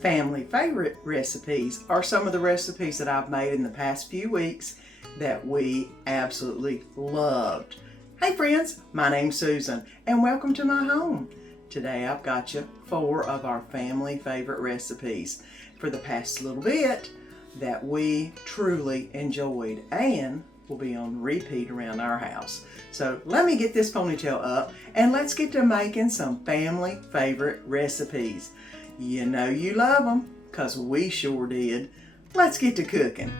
Family favorite recipes are some of the recipes that I've made in the past few weeks that we absolutely loved. Hey friends, my name's Susan and welcome to my home. Today I've got you 4 of our family favorite recipes for the past little bit that we truly enjoyed and will be on repeat around our house. So let me get this ponytail up and let's get to making some family favorite recipes. You know you love them, 'cause we sure did. Let's get to cooking.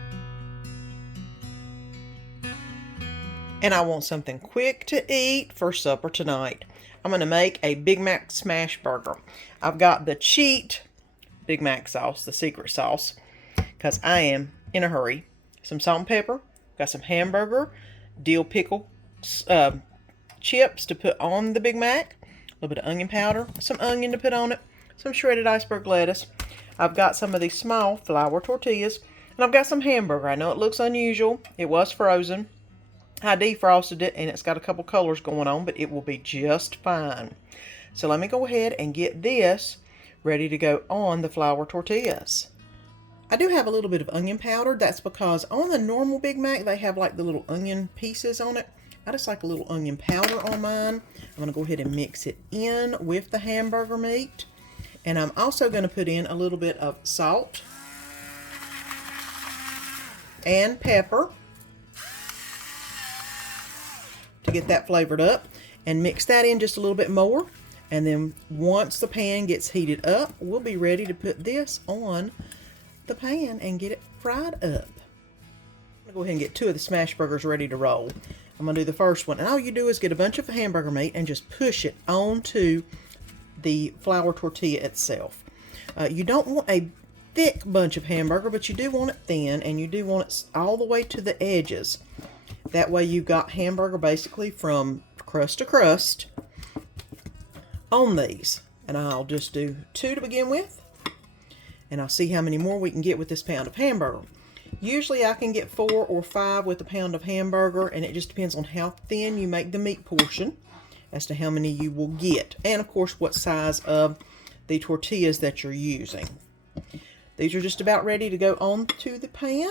And I want something quick to eat for supper tonight. I'm going to make a Big Mac smash burger. I've got the cheat Big Mac sauce, the secret sauce, because I am in a hurry. Some salt and pepper. Got some hamburger, dill pickle chips to put on the Big Mac. A little bit of onion powder, some onion to put on it. Some shredded iceberg lettuce. I've got some of these small flour tortillas. And I've got some hamburger. I know it looks unusual. It was frozen. I defrosted it and it's got a couple colors going on, but it will be just fine. So let me go ahead and get this ready to go on the flour tortillas. I do have a little bit of onion powder. That's because on the normal Big Mac, they have like the little onion pieces on it. I just like a little onion powder on mine. I'm going to go ahead and mix it in with the hamburger meat. And I'm also going to put in a little bit of salt and pepper to get that flavored up, and mix that in just a little bit more. And then once the pan gets heated up, we'll be ready to put this on the pan and get it fried up. I'm going to go ahead and get 2 of the smash burgers ready to roll. I'm going to do the first one, and all you do is get a bunch of hamburger meat and just push it onto the flour tortilla itself. You don't want a thick bunch of hamburger, but you do want it thin, and you do want it all the way to the edges. That way you've got hamburger basically from crust to crust on these. And I'll just do 2 to begin with, and I'll see how many more we can get with this pound of hamburger. Usually I can get 4 or 5 with a pound of hamburger, and it just depends on how thin you make the meat portion as to how many you will get, and of course what size of the tortillas that you're using. These are just about ready to go onto the pan,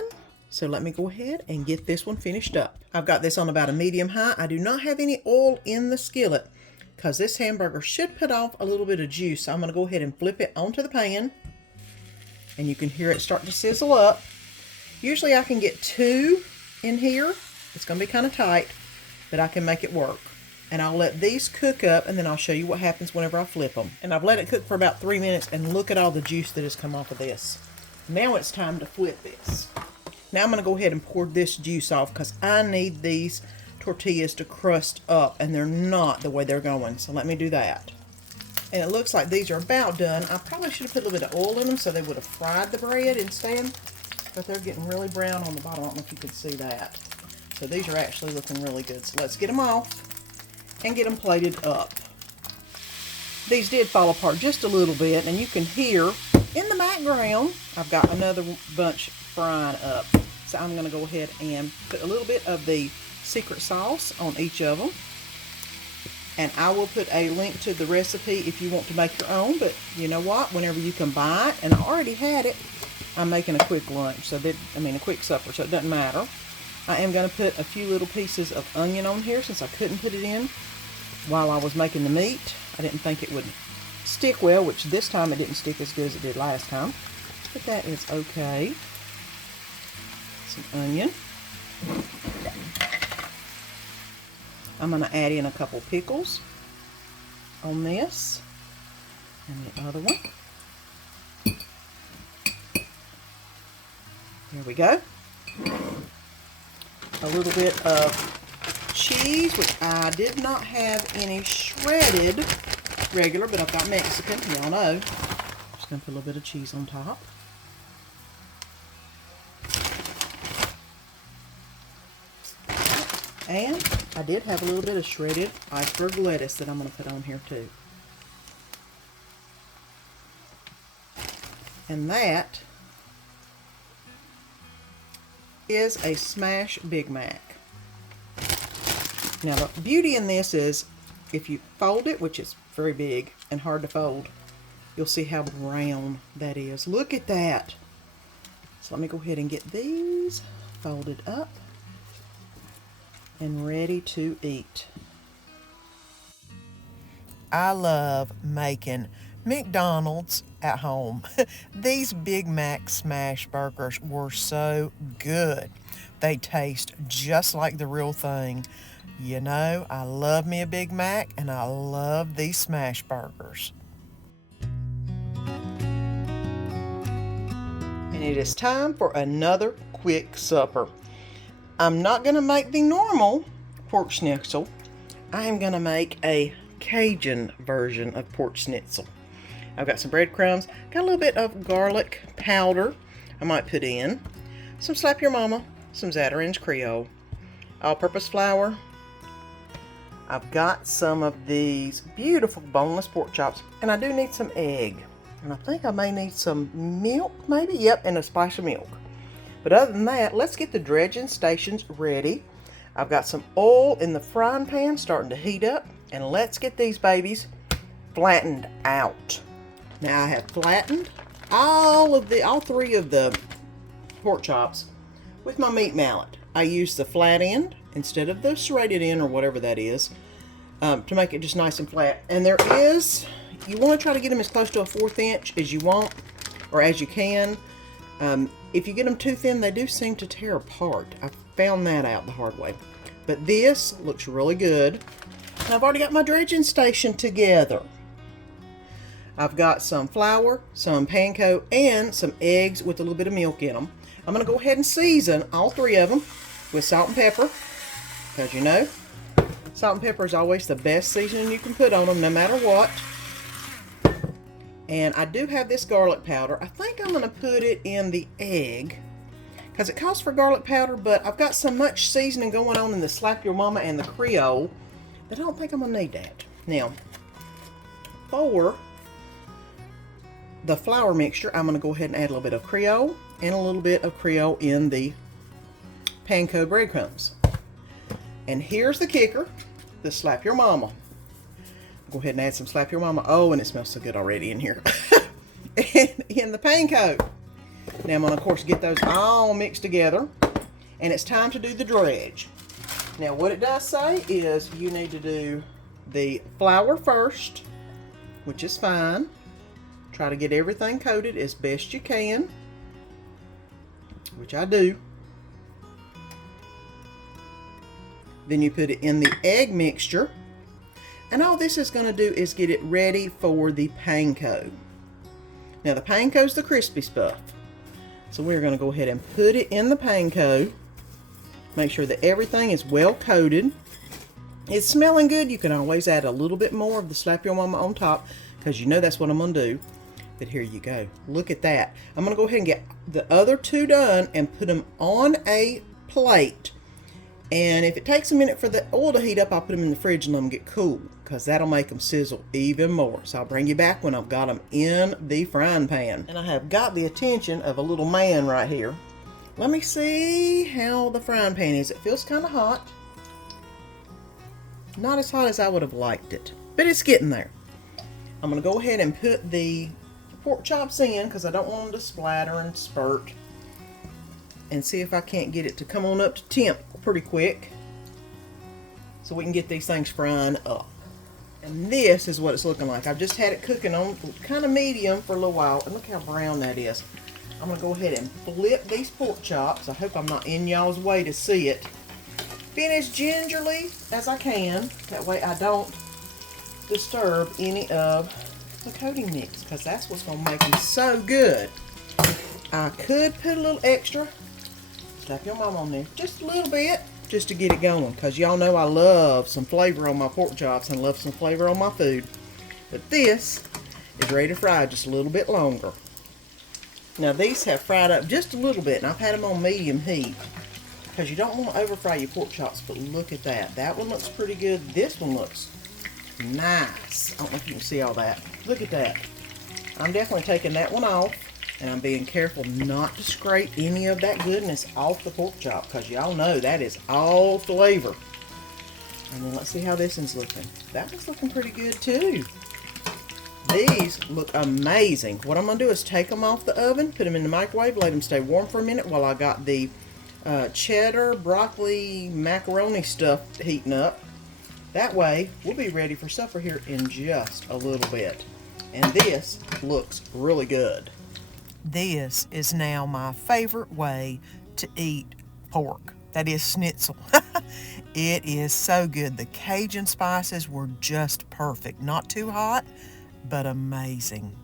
so let me go ahead and get this one finished up. I've got this on about a medium high. I do not have any oil in the skillet because this hamburger should put off a little bit of juice, so I'm going to go ahead and flip it onto the pan, and you can hear it start to sizzle up. Usually I can get 2 in here. It's going to be kind of tight, but I can make it work. And I'll let these cook up, and then I'll show you what happens whenever I flip them. And I've let it cook for about 3 minutes, and look at all the juice that has come off of this. Now it's time to flip this. Now I'm going to go ahead and pour this juice off because I need these tortillas to crust up, and they're not the way they're going. So let me do that. And it looks like these are about done. I probably should have put a little bit of oil in them so they would have fried the bread instead. But they're getting really brown on the bottom. I don't know if you could see that. So these are actually looking really good. So let's get them off and get them plated up. These did fall apart just a little bit, and you can hear in the background I've got another bunch frying up. So I'm going to go ahead and put a little bit of the secret sauce on each of them. And I will put a link to the recipe if you want to make your own, but you know what? Whenever you can buy it, and I already had it, I'm making a quick lunch, so that, a quick supper, so it doesn't matter. I am going to put a few little pieces of onion on here since I couldn't put it in while I was making the meat. I didn't think it would stick well, which this time it didn't stick as good as it did last time, but that is okay. Some onion. I'm going to add in a couple pickles on this, and the other one. There we go. A little bit of cheese, which I did not have any shredded regular, but I've got Mexican, y'all know. Just going to put a little bit of cheese on top. And I did have a little bit of shredded iceberg lettuce that I'm going to put on here too. And that is a smash Big Mac. Now the beauty in this is if you fold it, which is very big and hard to fold, you'll see how brown that is. Look at that. So let me go ahead and get these folded up and ready to eat. I love making McDonald's at home. These Big Mac smash burgers were so good. They taste just like the real thing. You know, I love me a Big Mac, and I love these smash burgers. And it is time for another quick supper. I'm not going to make the normal pork schnitzel. I am going to make a Cajun version of pork schnitzel. I've got some breadcrumbs, got a little bit of garlic powder I might put in, some Slap Your Mama, some Zatarain's Creole, all-purpose flour. I've got some of these beautiful boneless pork chops, and I do need some egg. And I think I may need some milk, maybe? Yep, and a splash of milk. But other than that, let's get the dredging stations ready. I've got some oil in the frying pan starting to heat up, and let's get these babies flattened out. Now I have flattened all three of the pork chops with my meat mallet. I use the flat end instead of the serrated end or whatever that is, to make it just nice and flat. And you want to try to get them as close to a 1/4 inch as you want, or as you can. If you get them too thin, they do seem to tear apart. I found that out the hard way. But this looks really good. And I've already got my dredging station together. I've got some flour, some panko, and some eggs with a little bit of milk in them. I'm going to go ahead and season all three of them with salt and pepper, because you know, salt and pepper is always the best seasoning you can put on them, no matter what. And I do have this garlic powder. I think I'm going to put it in the egg, because it calls for garlic powder, but I've got so much seasoning going on in the Slap Your Mama and the Creole that I don't think I'm going to need that. Now, for the flour mixture, I'm going to go ahead and add a little bit of Creole and a little bit of Creole in the panko breadcrumbs. And here's the kicker, the Slap Your Mama. Go ahead and add some Slap Your Mama. Oh, and it smells so good already in here. And in the panko. Now I'm going to, of course, get those all mixed together. And it's time to do the dredge. Now what it does say is you need to do the flour first, which is fine. Try to get everything coated as best you can, which I do. Then you put it in the egg mixture. And all this is going to do is get it ready for the panko. Now the panko is the crispy stuff. So we're going to go ahead and put it in the panko. Make sure that everything is well coated. It's smelling good. You can always add a little bit more of the Slap Your Mama on top, because you know that's what I'm going to do. But here you go. Look at that. I'm going to go ahead and get the other two done and put them on a plate. And if it takes a minute for the oil to heat up, I'll put them in the fridge and let them get cool, because that'll make them sizzle even more. So I'll bring you back when I've got them in the frying pan. And I have got the attention of a little man right here. Let me see how the frying pan is. It feels kind of hot. Not as hot as I would have liked it, but it's getting there. I'm going to go ahead and put the pork chops in, because I don't want them to splatter and spurt. And see if I can't get it to come on up to temp pretty quick, so we can get these things frying up. And this is what it's looking like. I've just had it cooking on kind of medium for a little while, and look how brown that is. I'm going to go ahead and flip these pork chops. I hope I'm not in y'all's way to see it. Being as gingerly as I can, that way I don't disturb any of the coating mix, because that's what's going to make them so good. I could put a little extra Slap Your Mama on there, just a little bit, just to get it going, because y'all know I love some flavor on my pork chops and love some flavor on my food. But this is ready to fry just a little bit longer. Now these have fried up just a little bit, and I've had them on medium heat, because you don't want to over fry your pork chops. But look at that. That one looks pretty good. This one looks nice. I don't know if you can see all that. Look at that. I'm definitely taking that one off. And I'm being careful not to scrape any of that goodness off the pork chop, because y'all know that is all flavor. And then let's see how this one's looking. That one's looking pretty good too. These look amazing. What I'm going to do is take them off the oven, put them in the microwave, let them stay warm for a minute while I got the cheddar, broccoli, macaroni stuff heating up. That way, we'll be ready for supper here in just a little bit. And this looks really good. This is now my favorite way to eat pork. That is schnitzel. It is so good. The Cajun spices were just perfect. Not too hot, but amazing.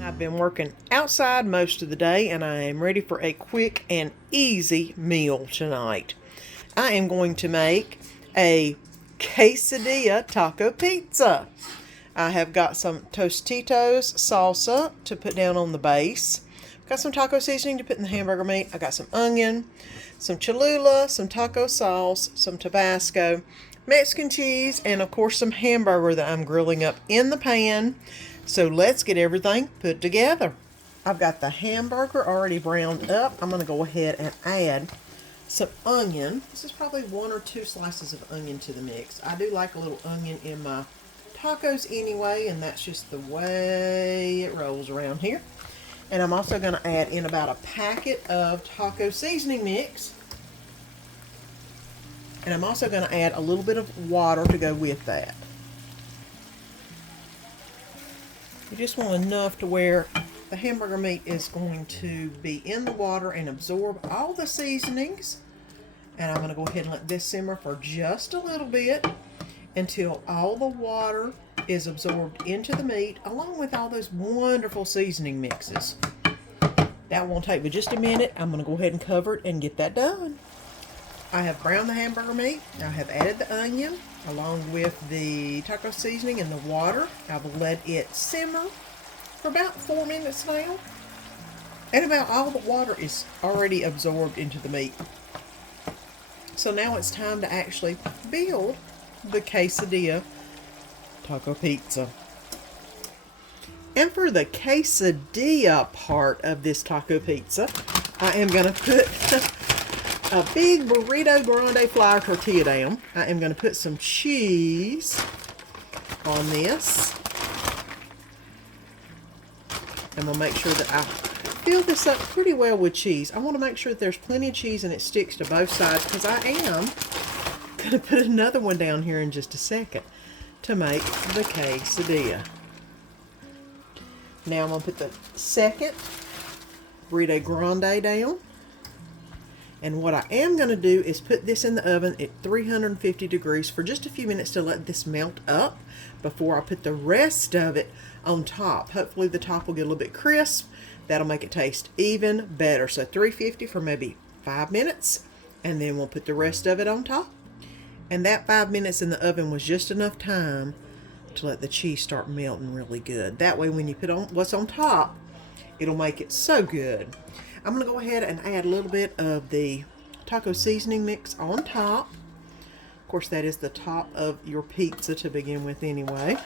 I've been working outside most of the day, and I am ready for a quick and easy meal tonight. I am going to make a quesadilla taco pizza. I have got some Tostitos salsa to put down on the base. Got some taco seasoning to put in the hamburger meat. I got some onion, some Cholula, some taco sauce, some Tabasco, Mexican cheese, and of course some hamburger that I'm grilling up in the pan. So let's get everything put together. I've got the hamburger already browned up. I'm going to go ahead and add some onion. This is probably 1 or 2 slices of onion to the mix. I do like a little onion in my tacos anyway, and that's just the way it rolls around here. And I'm also going to add in about a packet of taco seasoning mix. And I'm also going to add a little bit of water to go with that. You just want enough to where the hamburger meat is going to be in the water and absorb all the seasonings. And I'm going to go ahead and let this simmer for just a little bit until all the water is absorbed into the meat along with all those wonderful seasoning mixes. That won't take but just a minute. I'm going to go ahead and cover it and get that done. I have browned the hamburger meat. I have added the onion along with the taco seasoning and the water. I've let it simmer for about 4 minutes now. And about all the water is already absorbed into the meat. So now it's time to actually build the quesadilla taco pizza. And for the quesadilla part of this taco pizza, I am going to put a big burrito grande flour tortilla down. I am going to put some cheese on this. I'm going to make sure that I fill this up pretty well with cheese. I want to make sure that there's plenty of cheese and it sticks to both sides, because I am going to put another one down here in just a second to make the quesadilla. Now I'm going to put the second burrito grande down. And what I am going to do is put this in the oven at 350 degrees for just a few minutes to let this melt up before I put the rest of it on top. Hopefully the top will get a little bit crisp. That'll make it taste even better. So 350 for maybe 5 minutes, and then we'll put the rest of it on top. And that 5 minutes in the oven was just enough time to let the cheese start melting really good. That way when you put on what's on top, it'll make it so good. I'm going to go ahead and add a little bit of the taco seasoning mix on top. Of course, that is the top of your pizza to begin with anyway.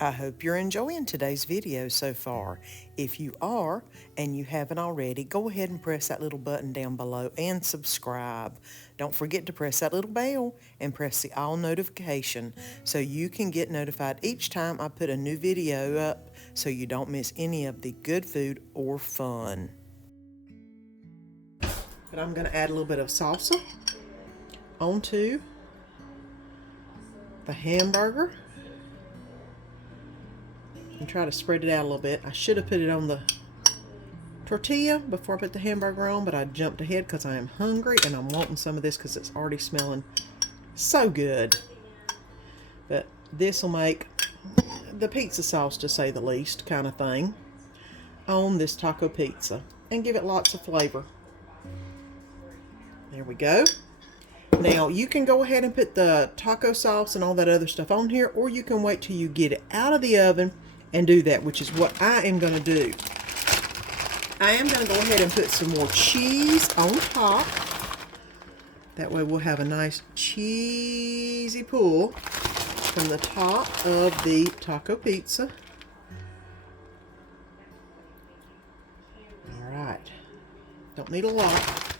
I hope you're enjoying today's video so far. If you are, and you haven't already, go ahead and press that little button down below and subscribe. Don't forget to press that little bell and press the all notification so you can get notified each time I put a new video up, so you don't miss any of the good food or fun. But I'm going to add a little bit of salsa onto the hamburger and try to spread it out a little bit. I should have put it on the tortilla before I put the hamburger on, but I jumped ahead because I am hungry and I'm wanting some of this because it's already smelling so good. But this will make the pizza sauce, to say the least, kind of thing on this taco pizza and give it lots of flavor. There we go. Now you can go ahead and put the taco sauce and all that other stuff on here, or you can wait till you get it out of the oven and do that, which is what I am going to do. I am going to go ahead and put some more cheese on top. That way we'll have a nice cheesy pull from the top of the taco pizza. Alright. Don't need a lot.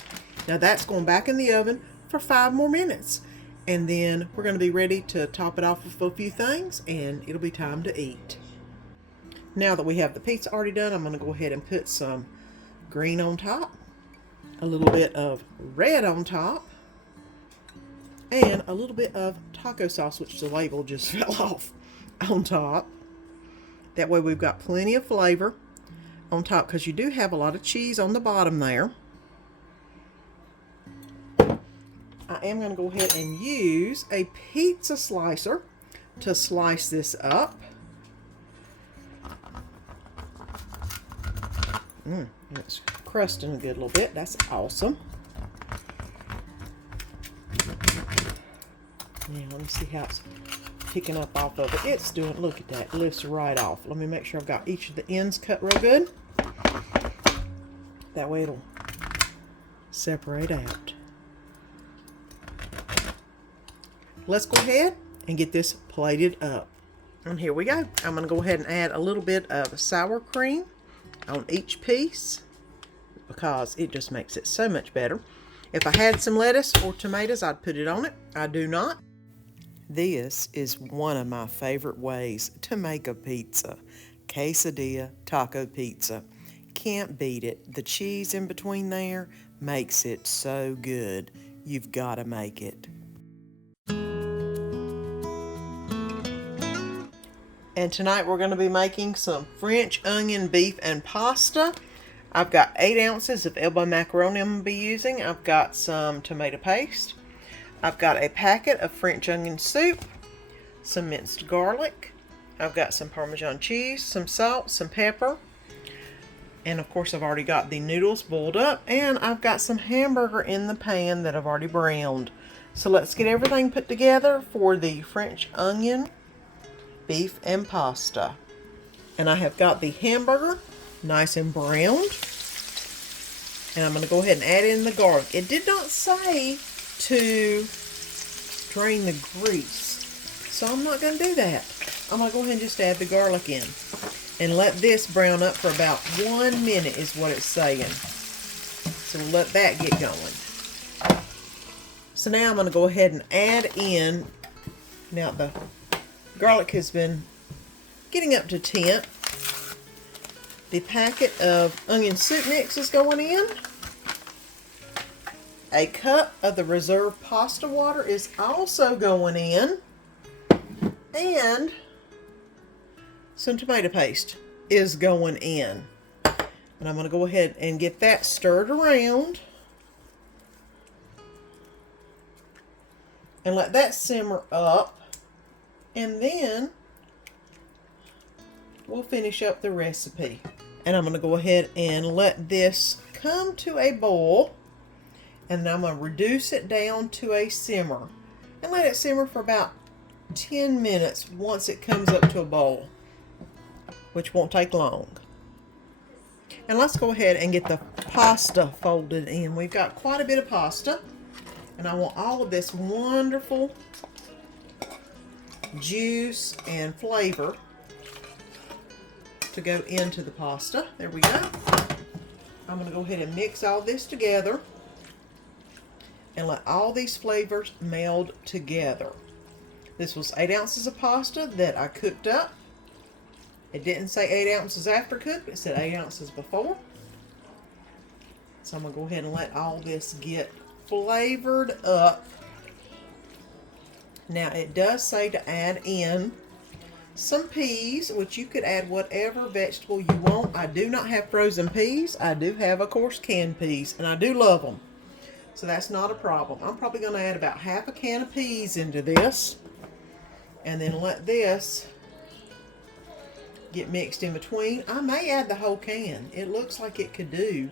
Now that's going back in the oven for 5 more minutes. And then we're going to be ready to top it off with a few things, and it'll be time to eat. Now that we have the pizza already done, I'm going to go ahead and put some green on top, a little bit of red on top, and a little bit of taco sauce, which the label just fell off, on top. That way we've got plenty of flavor on top, because you do have a lot of cheese on the bottom there. I am going to go ahead and use a pizza slicer to slice this up. It's crusting a good little bit. That's awesome. Now let me see how it's picking up off of it. It's doing, look at that, it lifts right off. Let me make sure I've got each of the ends cut real good. That way it'll separate out. Let's go ahead and get this plated up. And here we go. I'm going to go ahead and add a little bit of sour cream on each piece, because it just makes it so much better. If I had some lettuce or tomatoes, I'd put it on it. I do not. This is one of my favorite ways to make a pizza. Quesadilla taco pizza. Can't beat it. The cheese in between there makes it so good. You've got to make it. And tonight we're going to be making some French onion beef and pasta. I've got 8 ounces of elbow macaroni I'm going to be using. I've got some tomato paste. I've got a packet of French onion soup, some minced garlic. I've got some Parmesan cheese, some salt, some pepper. And of course I've already got the noodles boiled up. And I've got some hamburger in the pan that I've already browned. So let's get everything put together for the French onion beef and pasta. And I have got the hamburger nice and browned, and I'm going to go ahead and add in the garlic. It did not say to drain the grease, so I'm not going to do that. I'm going to go ahead and just add the garlic in and let this brown up for about 1 minute is what it's saying. So we'll let that get going. So now I'm going to go ahead and add in, now the garlic has been getting up to temp. The packet of onion soup mix is going in. A cup of the reserve pasta water is also going in. And some tomato paste is going in. And I'm going to go ahead and get that stirred around. And let that simmer up. And then we'll finish up the recipe. And I'm going to go ahead and let this come to a boil. And I'm going to reduce it down to a simmer. And let it simmer for about 10 minutes once it comes up to a boil, which won't take long. And let's go ahead and get the pasta folded in. We've got quite a bit of pasta. And I want all of this wonderful juice and flavor to go into the pasta. There we go. I'm going to go ahead and mix all this together and let all these flavors meld together. This was 8 ounces of pasta that I cooked up. It didn't say 8 ounces after cooked, it said 8 ounces before. So I'm going to go ahead and let all this get flavored up. Now it does say to add in some peas, which you could add whatever vegetable you want. I do not have frozen peas. I do have, of course, canned peas, and I do love them. So that's not a problem. I'm probably going to add about half a can of peas into this, and then let this get mixed in between. I may add the whole can. It looks like it could do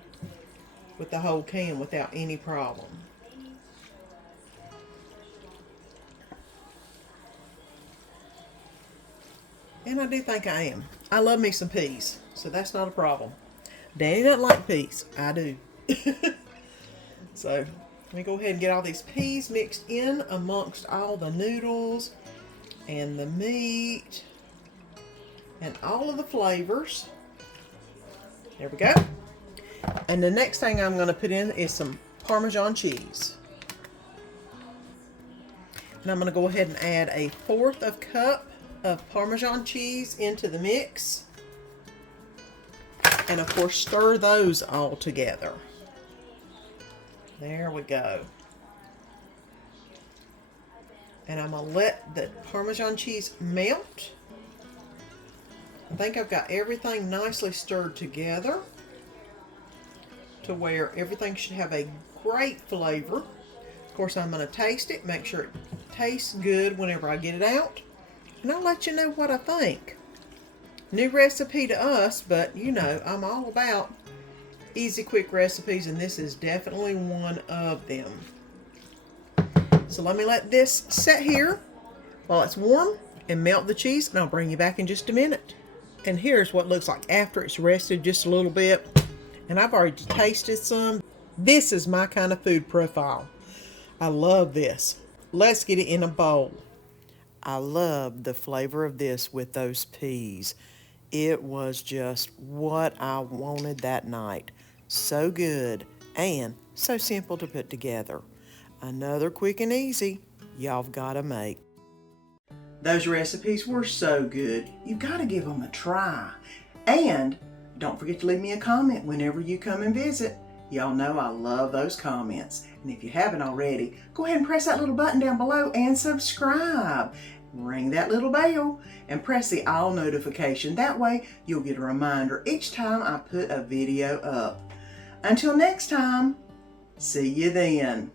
with the whole can without any problem. And I do think I am. I love me some peas, so that's not a problem. Danny doesn't like peas. I do. So let me go ahead and get all these peas mixed in amongst all the noodles and the meat and all of the flavors. There we go. And the next thing I'm going to put in is some Parmesan cheese. And I'm going to go ahead and add 1/4 cup of Parmesan cheese into the mix. And of course, stir those all together. There we go. And I'm going to let the Parmesan cheese melt. I think I've got everything nicely stirred together to where everything should have a great flavor. Of course, I'm going to taste it, make sure it tastes good whenever I get it out. And I'll let you know what I think. New recipe to us, but you know, I'm all about easy, quick recipes, and this is definitely one of them. So let me let this set here while it's warm and melt the cheese, and I'll bring you back in just a minute. And here's what it looks like after it's rested just a little bit. And I've already tasted some. This is my kind of food profile. I love this. Let's get it in a bowl. I love the flavor of this with those peas. It was just what I wanted that night. So good and so simple to put together. Another quick and easy y'all got to make. Those recipes were so good. You've got to give them a try. And don't forget to leave me a comment whenever you come and visit. Y'all know I love those comments. And if you haven't already, go ahead and press that little button down below and subscribe. Ring that little bell and press the all notification. That way you'll get a reminder each time I put a video up. Until next time, see you then.